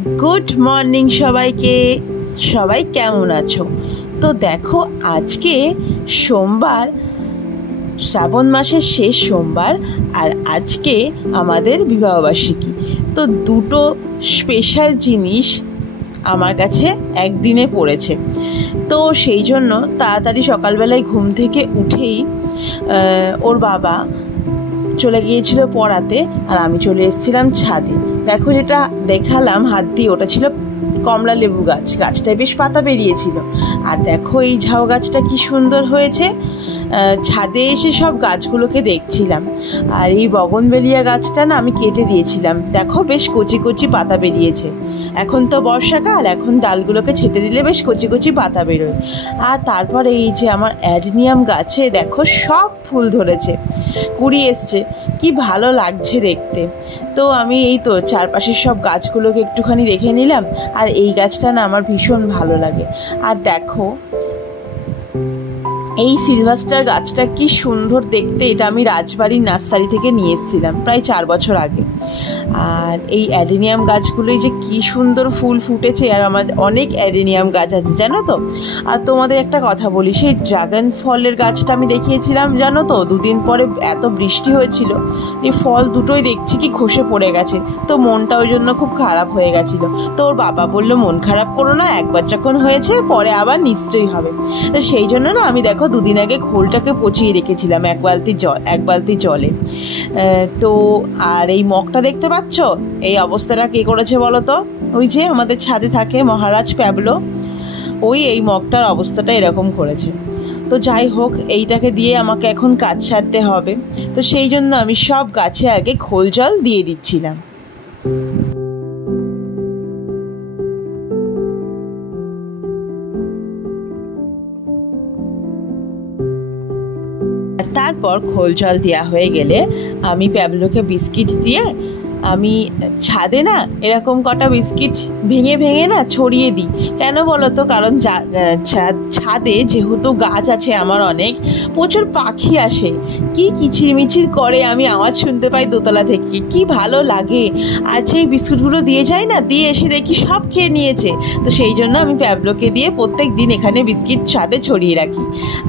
Good morning সবাইকে। সবাই কেমন আছো? তো দেখো, আজকে সোমবার, শ্রাবণ মাসের শেষ সোমবার, আর আজকে আমাদের বিবাহবার্ষিকী। তো দুটো স্পেশাল জিনিস আমার কাছে একদিনে পড়েছে। তো সেই জন্য তাড়াতাড়ি সকালবেলায় ঘুম থেকে উঠেই ওর বাবা চলে গিয়েছিল পড়াতে, আর আমি চলে এসেছিলাম ছাদে। দেখো, যেটা দেখালাম হাত দিয়ে, ওটা ছিল কমলা লেবু গাছ। গাছটায় বেশ পাতা বেরিয়েছিল। আর দেখো এই ঝাউ গাছটা কি সুন্দর হয়েছে। ছাদে এসে সব গাছগুলোকে দেখছিলাম। আর এই বগনভেলিয়া গাছটা না আমি কেটে দিয়েছিলাম। দেখো বেশ কচি কচি পাতা বেরিয়েছে। এখন তো বর্ষাকাল, এখন ডালগুলোকে ছেটে দিলে বেশ কচি কচি পাতা বেরোয়। আর তারপরে এই যে আমার অ্যাডেনিয়াম গাছে দেখো সব ফুল ধরেছে, কুড়ি এসছে, কি ভালো লাগছে দেখতে। তো আমি এই তো চারপাশের সব গাছগুলোকে একটুখানি দেখে নিলাম। আর এই গাছটা না আমার ভীষণ ভালো লাগে। আর দেখো এই সিলভার গাছটা কি সুন্দর দেখতে। এটা আমি রাজবাড়ির নার্সারি থেকে নিয়ে এসেছিলাম প্রায় 4 বছর আগে। আর এই অ্যাডেনিয়াম গাছগুলোই যে কি সুন্দর ফুল ফুটেছে। আর আমাদের অনেক অ্যাডেনিয়াম গাছ আছে জানো তো। আর তোমাদের একটা কথা বলি, সেই ড্রাগন ফলের গাছটা আমি দেখিয়েছিলাম জানো তো, 2 দিন পরে এত বৃষ্টি হয়েছিল, এই ফল দুটোই দেখছি কি খসে পড়ে গেছে। তো মনটা ওই জন্য খুব খারাপ হয়ে গেছিলো। তো ওর বাবা বললো মন খারাপ করো না, একবার যখন হয়েছে পরে আবার নিশ্চয়ই হবে। তো সেই জন্য না আমি দেখো 2 দিন আগে খোলটাকে পচিয়ে রেখেছিলাম এক বালতি জলে। তো আর এই মগটা দেখতে পাচ্ছ, এই অবস্থাটা কে করেছে বলো তো? ওই যে আমাদের ছাদে থাকে মহারাজ প্যাবলো, ওই এই মগটার অবস্থাটা এরকম করেছে। তো যাই হোক, এইটাকে দিয়ে আমাকে এখন কাজ সারতে হবে। তো সেই জন্য আমি সব গাছে আগে খোল জল দিয়ে দিচ্ছিলাম। আর তারপর খোল জল দেওয়া হয়ে গেলে আমি প্যাবলোকে বিস্কিট দিয়ে আমি ছাদে না এরকম কটা বিস্কিট ভেঙে ভেঙে না ছড়িয়ে দিই। কেন বলো তো? কারণ ছাদে যেহেতু গাছ আছে আমার অনেক, প্রচুর পাখি আসে, কি কিচিরমিচির করে, আমি আওয়াজ শুনতে পাই দোতলা থেকে, কি ভালো লাগে। আর সেই বিস্কুটগুলো দিয়ে যায় না, দিয়ে এসে দেখি সব খেয়ে নিয়েছে। তো সেই জন্য আমি প্যাবলোকে দিয়ে প্রত্যেক দিন এখানে বিস্কিট ছাদে ছড়িয়ে রাখি।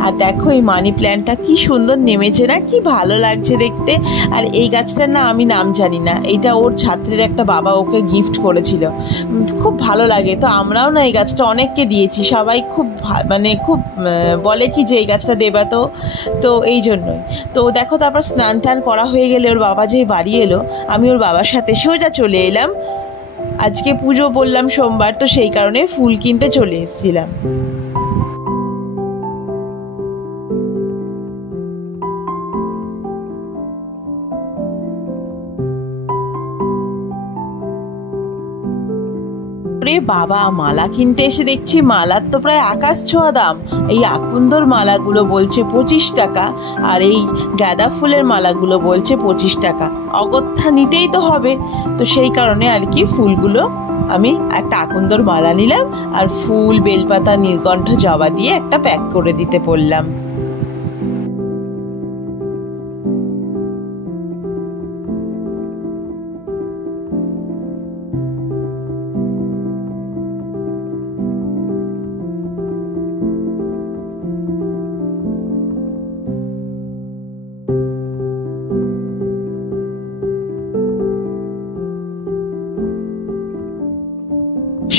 আর দেখো এই মানি প্ল্যান্টটা কি সুন্দর নেমেছে না, কি ভালো লাগছে দেখতে। আর এই গাছটার না আমি নাম জানি না, এটা ওর ছাত্রের একটা বাবা ওকে গিফট করেছিল, খুব ভালো লাগে। তো আমরাও না এই গাছটা অনেককে দিয়েছি, সবাই খুব খুব বলে কি যে এই গাছটা দেবা। তো এই জন্যই। তো দেখো তারপর স্নান টান করা হয়ে গেলে ওর বাবা যে বাড়ি এলো, আমি ওর বাবার সাথে সোজা চলে এলাম। আজকে পুজো বললাম সোমবার, তো সেই কারণে ফুল কিনতে চলে এসেছিলাম। বাবা মালা কিনতে এসে দেখছি মালার তো প্রায় আকাশ ছোঁয়া দাম। এই আকন্দর মালাগুলো বলছে 25 টাকা, আর এই গাঁদা ফুলের মালাগুলো বলছে 25 টাকা। অগত্যা নিতেই তো হবে। তো সেই কারণে আর কি ফুলগুলো আমি একটা আকন্দর মালা নিলাম, আর ফুল, বেলপাতা, নীলকণ্ঠ, জবা দিয়ে একটা প্যাক করে দিতে বললাম।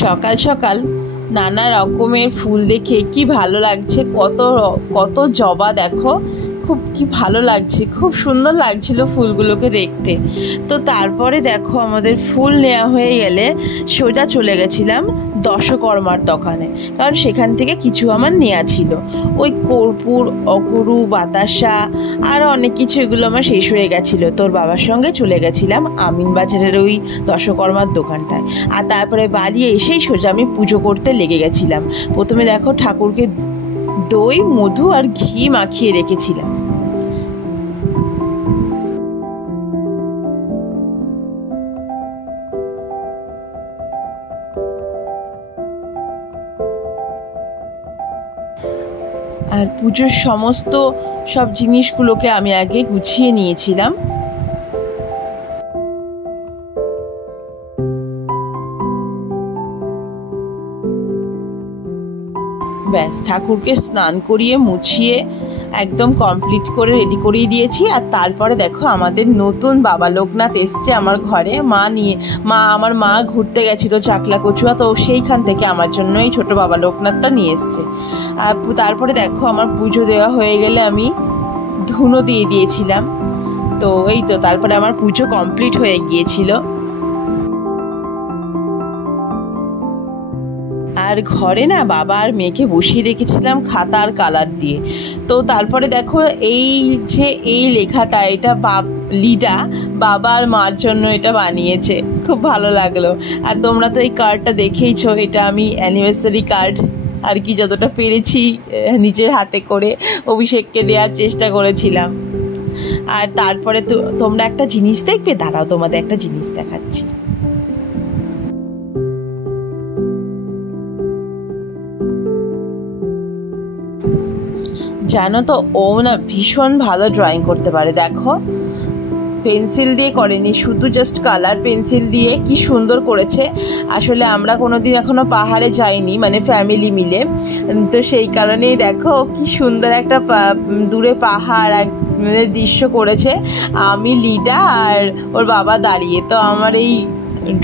সকাল সকাল নানা রকমের ফুল দেখে কি ভালো লাগছে। কত জবা দেখো, খুব কি ভালো লাগছে, খুব সুন্দর লাগছিল ফুলগুলোকে দেখতে। তো তারপরে দেখো আমাদের ফুল নেওয়া হয়ে গেলে সোজা চলে গেছিলাম দশকর্মার দোকানে, কারণ সেখান থেকে কিছু আমার নেওয়া ছিল। ওই কর্পূর, অগুরু, বাতাসা আর অনেক কিছু, এগুলো আমার শেষ হয়ে গেছিলো। তোর বাবার সঙ্গে চলে গেছিলাম আমিনবাজারের ওই দশকর্মার দোকানটায়। আর তারপরে বাড়ি এসেই সোজা আমি পুজো করতে লেগে গেছিলাম। প্রথমে দেখো ঠাকুরকে দই, মধু আর ঘি মাখিয়ে রেখেছিলাম। আর পুজোর সমস্ত সব জিনিসগুলোকে আমি আগে গুছিয়ে নিয়েছিলাম। ব্যাস ঠাকুরকে স্নান করিয়ে মুছিয়ে একদম কমপ্লিট করে রেডি করিয়ে দিয়েছি। আর তারপরে দেখো আমাদের নতুন বাবা লোকনাথ এসছে আমার ঘরে। আমার মা ঘুরতে গেছিলো চাকলা কচুয়া, তো সেইখান থেকে আমার জন্য এই ছোটো বাবা লোকনাথটা নিয়ে এসছে। আর তারপরে দেখো আমার পুজো দেওয়া হয়ে গেলে আমি ধুনো দিয়ে দিয়েছিলাম। তো এই তো তারপরে আমার পুজো কমপ্লিট হয়ে গিয়েছিল। আর ঘরে না বাবা আর মেয়েকে বসিয়ে রেখেছিলাম খাতা আর কালার দিয়ে। তো তারপরে দেখো এই লেখাটা, এটা লিডা বাবা আর মার জন্য এটা বানিয়েছে, খুব ভালো লাগলো। আর তোমরা তো এই কার্ডটা দেখেইছো, এটা আমি অ্যানিভার্সারি কার্ড আর কি যতটা পেরেছি নিজের হাতে করে অভিষেককে দেওয়ার চেষ্টা করেছিলাম। আর তারপরে তো তোমরা একটা জিনিস দেখবে, দাঁড়াও তোমাদের একটা জিনিস দেখাচ্ছি। জানো তো ও না ভীষণ ভালো ড্রয়িং করতে পারে। দেখো পেন্সিল দিয়ে করেনি, শুধু জাস্ট কালার পেন্সিল দিয়ে কি সুন্দর করেছে। আসলে আমরা কোনোদিন এখনো পাহাড়ে যাইনি, মানে ফ্যামিলি মিলে, তো সেই কারণেই দেখো কি সুন্দর একটা দূরে পাহাড় দৃশ্য করেছে। আমি লিডা আর ওর বাবা দাঁড়িয়ে, তো আমার এই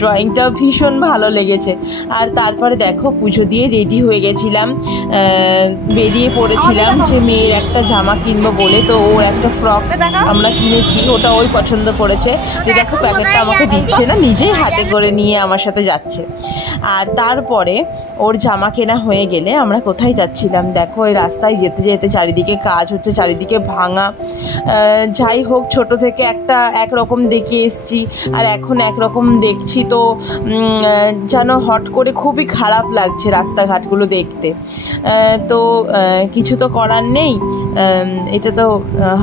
ড্রয়িংটা ভীষণ ভালো লেগেছে। আর তারপরে দেখো পুজো দিয়ে রেডি হয়ে গেছিলাম, বেরিয়ে পড়েছিলাম যে মেয়ের একটা জামা কিনবো বলে। তো ওর একটা ফ্রক আমরা কিনেছি, ওটা ওই পছন্দ করেছে। যে দেখো প্যাকেটটা আমাকে দিচ্ছে না, নিজেই হাতে করে নিয়ে আমার সাথে যাচ্ছে। আর তারপরে ওর জামা কেনা হয়ে গেলে আমরা কোথায় যাচ্ছিলাম দেখো, এই রাস্তায় যেতে যেতে চারিদিকে কাজ হচ্ছে, চারিদিকে ভাঙা। যাই হোক, ছোট থেকে একরকম দেখে এসছি আর এখন একরকম দেখছি, তো যেন হট করে খুবই খারাপ লাগছে রাস্তাঘাটগুলো দেখতে। তো কিছু তো করার নেই, এটা তো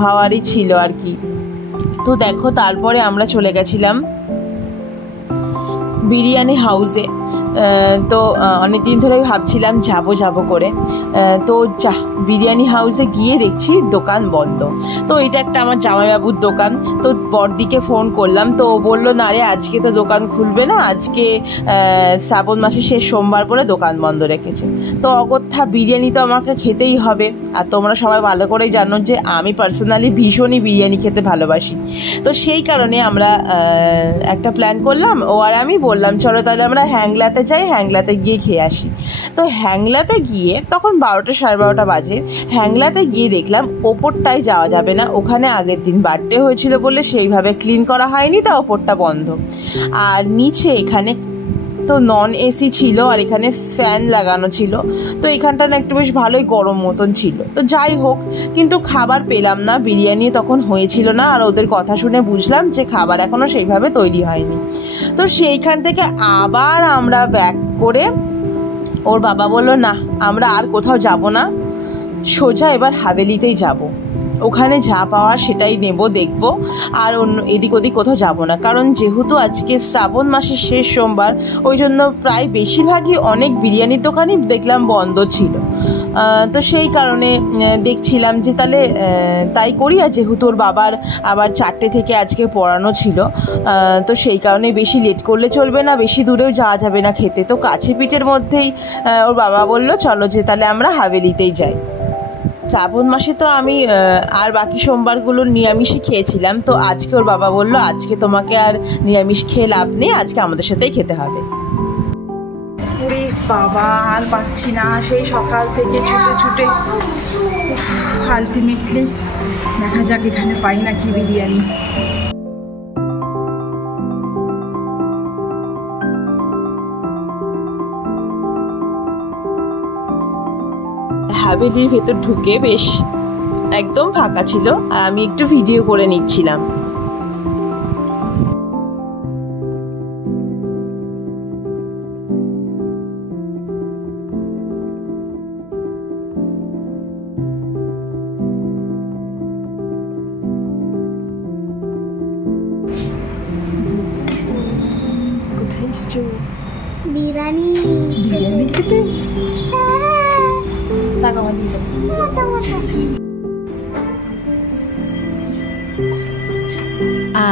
হওয়ারই ছিল আর কি। তো দেখো তারপরে আমরা চলে গেছিলাম বিরিয়ানি হাউসে। তো অনেকদিন ধরে ভাবছিলাম যাব করে, তো বিরিয়ানি হাউসে গিয়ে দেখছি দোকান বন্ধ। তো এটা একটা আমার জামাইবাবুর দোকান। তো বড়দিকে ফোন করলাম, তো ও বললো না রে আজকে তো দোকান খুলবে না, আজকে শ্রাবণ মাসের শেষ সোমবার বলে দোকান বন্ধ রেখেছে। তো অগত্যা বিরিয়ানি তো আমাকে খেতেই হবে। আর তোমরা সবাই ভালো করেই জানো যে আমি পার্সোনালি ভীষণই বিরিয়ানি খেতে ভালোবাসি। তো সেই কারণে আমরা একটা প্ল্যান করলাম, ও আর আমি বললাম চলো তাহলে আমরা হ্যাংলাতে যাই, হ্যাংলাতে গিয়ে খেয়ে আসি। তো হ্যাংলাতে গিয়ে তখন 12টা সাড়ে 12টা বাজে। হ্যাংলাতে গিয়ে দেখলাম ওপরটায় যাওয়া যাবে না, ওখানে আগের দিন বার্থডে হয়েছিল বলে সেইভাবে ক্লিন করা হয়নি, তা ওপরটা বন্ধ। আর নিচে এখানে তো নন এসি ছিল আর এখানে ফ্যান লাগানো ছিল। তো এখানটা না একটু বেশ ভালোই গরম মতন ছিল। তো যাই হোক, কিন্তু খাবার পেলাম না, বিরিয়ানি তখন হয়েছিল না। আর ওদের কথা শুনে বুঝলাম যে খাবার এখনও সেইভাবে তৈরি হয়নি। তো সেইখান থেকে আবার আমরা ব্যাক করে, ওর বাবা বলল না আমরা আর কোথাও যাব না, সোজা এবার হাভেলিতেই যাব, ওখানে যা পাওয়া সেটাই নেব, দেখব, আর অন্য এদিক ওদিক কোথাও যাব না। কারণ যেহেতু আজকে শ্রাবণ মাসের শেষ সোমবার, ওই জন্য প্রায় বেশিরভাগই অনেক বিরিয়ানির দোকানই দেখলাম বন্ধ ছিল। তো সেই কারণে দেখছিলাম যে তাহলে তাই করি। আর যেহেতু ওর বাবার আবার 4টে থেকে আজকে পড়ানো ছিল, তো সেই কারণে বেশি লেট করলে চলবে না, বেশি দূরেও যাওয়া যাবে না খেতে। তো কাছে পিঠের মধ্যেই ওর বাবা বলল চলো যে তাহলে আমরা হাভেলিতেই যাই। শ্রাবণ মাসে তো আমি আর বাকি সোমবারগুলো নিরামিষই খেয়েছিলাম। তো আজকে ওর বাবা বললো আজকে তোমাকে আর নিরামিষ খেয়ে লাভ নেই, আজকে আমাদের সাথেই খেতে হবে। ওরে বাবা, আর পাচ্ছি না, সেই সকাল থেকে ছুটে ছুটে। আলটিমেটলি দেখা যাক এখানে পাই নাকি বিরিয়ানি। হাভেলির ভেতর ঢুকে বেশ একদম ফাঁকা ছিল, আর আমি একটু ভিডিও করে নিচ্ছিলাম। কোথায় এসছো? বিরিয়ানি খেতে?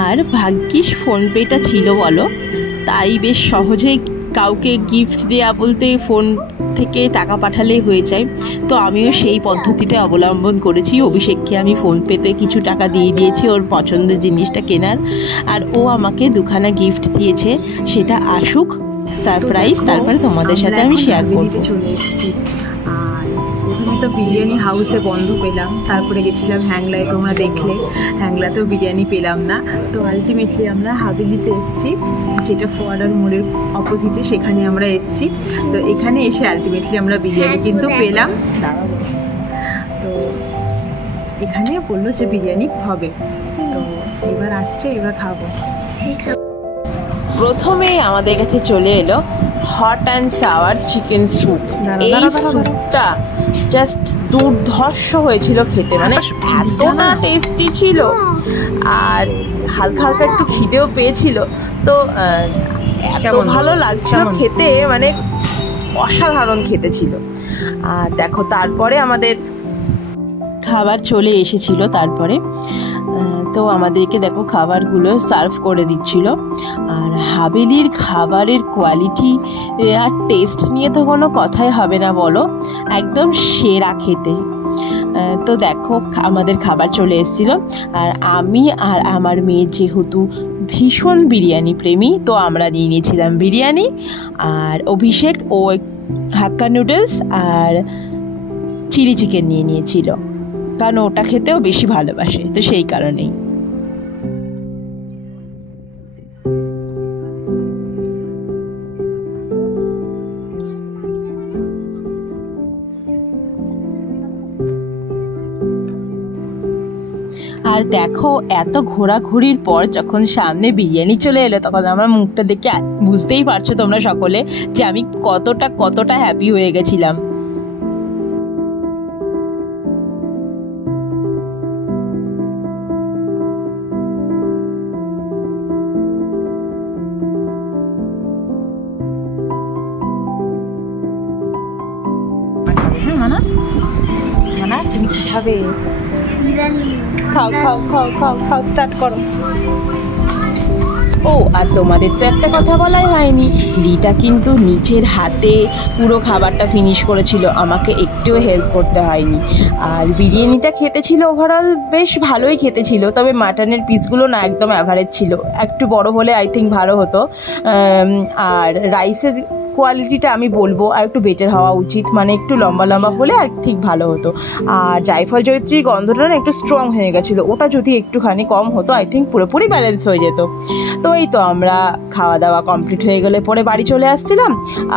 আর ভাগ্যিস ফোনপেটা ছিল বলো, তাই বেশ সহজেই কাউকে গিফট দেয়া বলতে ফোন থেকে টাকা পাঠালেই হয়ে যায়। তো আমিও সেই পদ্ধতিটা অবলম্বন করেছি। অভিষেককে আমি ফোনপেতে কিছু টাকা দিয়ে দিয়েছি ওর পছন্দের জিনিসটা কেনার, আর ও আমাকে দুখানা গিফট দিয়েছে, সেটা আসুক সারপ্রাইজ, তারপরে তোমাদের সাথে আমি শেয়ার করব। চলে এসেছি। আর প্রথমে তো বিরিয়ানি হাউসে বন্ধ পেলাম, তারপরে গেছিলাম হ্যাংলায়, তোমরা দেখলে হ্যাংলাতেও বিরিয়ানি পেলাম না। তো আলটিমেটলি আমরা হাভেলিতে এসেছি, যেটা ফোয়ারার মোড়ের অপোজিটে, সেখানে আমরা এসেছি। তো এখানে এসে আলটিমেটলি আমরা বিরিয়ানি কিন্তু পেলাম। দাঁড়াবো, তো এখানে বললো যে বিরিয়ানি হবে, তো এবার আসছে, এবার খাবো। প্রথমেই আমাদের কাছে চলে এলো hot and sour chicken soup. এই স্যুপটা জাস্ট দুর্ধর্ষ হয়েছিল খেতে, মানে এতটা টেস্টি ছিল, আর হালকা হালকা একটু খিদেও পেয়েছিল। তো এত ভালো লাগছিল খেতে, মানে অসাধারণ খেতে ছিল। আর দেখো তারপরে আমাদের খাবার চলে এসেছিল। তারপরে তো আমাদেরকে দেখো খাবারগুলো সার্ভ করে দিচ্ছিল। আর হাভেলির খাবারের কোয়ালিটি আর টেস্ট নিয়ে তো কোনো কথাই হবে না বলো, একদম সেরা খেতে। তো দেখো আমাদের খাবার চলে এসেছিল, আর আমি আর আমার মেয়ে যেহেতু ভীষণ বিরিয়ানি প্রেমী, তো আমরা নিয়ে নিয়েছিলাম বিরিয়ানি, আর অভিষেক ও হাক্কা নুডলস আর চিলি চিকেন নিয়ে নিয়েছিল, কারণ ওটা খেতেও বেশি ভালোবাসে, তো সেই কারণেই। আর দেখো এত ঘোরাঘুরির পর যখন সামনে বিরিয়ানি চলে এলো, তখন আমার মুখটা দেখে বুঝতেই পারছো তোমরা সকলে যে আমি কতটা হ্যাপি হয়ে গেছিলাম। হ্যাঁ মানা, মানা তুমি কি খাবে? খাও খাও খাও খাও খাও, স্টার্ট করো। ও আর তোমাদের তো একটা কথা বলাই হয়নি, লিটা কিন্তু নিচের হাতে পুরো খাবারটা ফিনিশ করেছিল, আমাকে একটুও হেল্প করতে হয়নি। আর বিরিয়ানিটা খেতে ছিল ওভারঅল বেশ ভালোই খেতে ছিল, তবে মাটনের পিসগুলো না একদম অ্যাভারেজ ছিল, একটু বড় হলে আই থিঙ্ক ভালো হতো। আর রাইসের কোয়ালিটিটা আমি বলবো আর একটু বেটার হওয়া উচিত, মানে একটু লম্বা লম্বা হলে আর ঠিক ভালো হতো। আর জায়ফল জয়ত্রীর গন্ধটা না একটু স্ট্রং হয়ে গেছিলো, ওটা যদি একটুখানি কম হতো আই থিঙ্ক পুরোপুরি ব্যালেন্স হয়ে যেত। তো এই তো আমরা খাওয়া দাওয়া কমপ্লিট হয়ে গেলে পরে বাড়ি চলে আসছিলাম,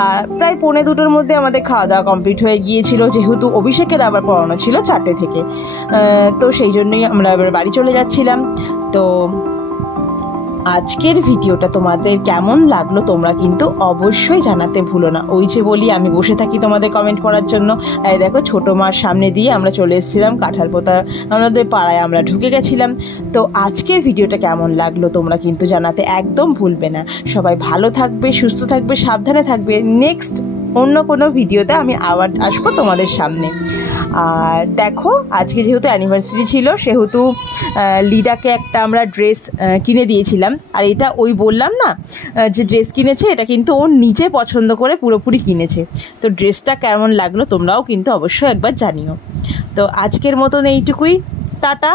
আর প্রায় 1:45-2টোর মধ্যে আমাদের খাওয়া দাওয়া কমপ্লিট হয়ে গিয়েছিল, যেহেতু অভিষেকের আবার পড়ানো ছিল 4টে থেকে, তো সেই জন্যই আমরা এবার বাড়ি চলে যাচ্ছিলাম। তো আজকের ভিডিওটা তোমাদের কেমন লাগলো তোমরা কিন্তু অবশ্যই জানাতে ভুলো না। ওই যে বলি আমি বসে থাকি তোমাদের কমেন্ট পড়ার জন্য। এই দেখো ছোটো মার সামনে দিয়ে আমরা চলে এসেছিলাম কাঁঠালপোতা, আমাদের পাড়ায় আমরা ঢুকে গেছিলাম। তো আজকের ভিডিওটা কেমন লাগলো তোমরা কিন্তু জানাতে একদম ভুলবে না। সবাই ভালো থাকবে, সুস্থ থাকবে, সাবধানে থাকবে। নেক্সট অন্য কোনো ভিডিওতে আমি আবার আসবো তোমাদের সামনে। আর দেখো আজকে যেহেতু অ্যানিভার্সারি ছিল, সেহেতু লিডাকে একটা আমরা ড্রেস কিনে দিয়েছিলাম। আর এটা ওই বললাম না যে ড্রেস কিনেছে, এটা কিন্তু ওর নিজে পছন্দ করে পুরোপুরি কিনেছে। তো ড্রেসটা কেমন লাগলো তোমরাও কিন্তু অবশ্যই একবার জানিও। তো আজকের মতন এইটুকুই, টাটা।